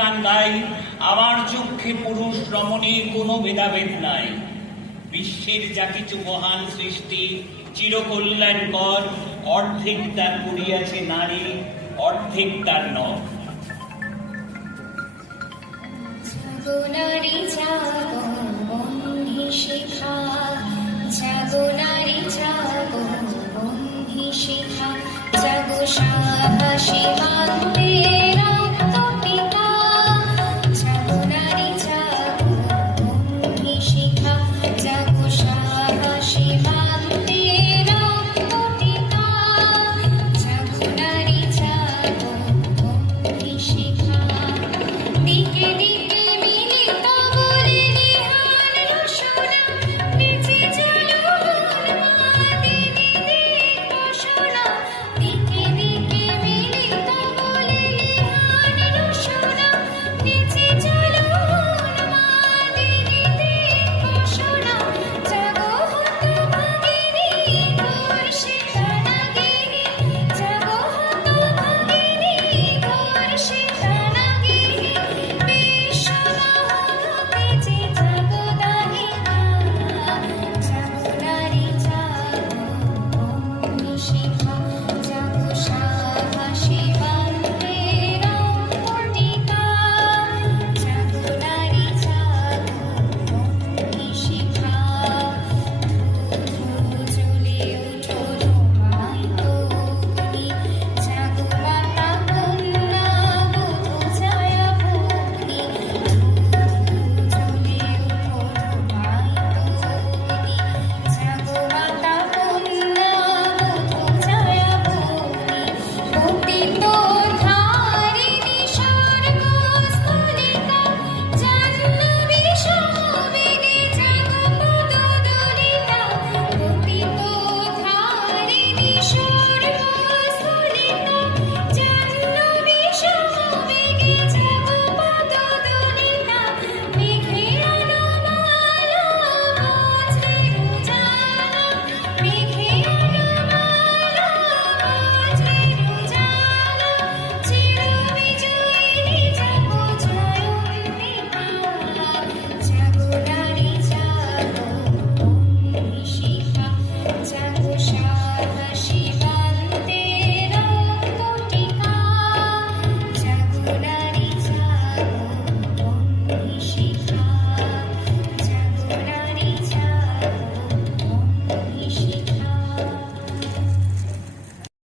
গান গাই, আমার চক্ষে পুরুষ রমণীর কোনো ভেদাভেদ নাই। বিশ্বের যা কিছু মহান সৃষ্টি চিরকল্যাণকর, অর্ধেক তার করিয়াছে নারী, অর্ধেক তার নর। নারী জাগো বন্ধি শিখা, জাগো নারী জাগো বন্ধি শিখা, জাগো সাহসী বান্ধে রক্ত পিতা, জাগো নারী জাগো বন্ধি শিখা, জাগো সাহসী বান্ধে রক্ত পিতা, জাগো নারী জাগো বন্ধি শিখা, দিকে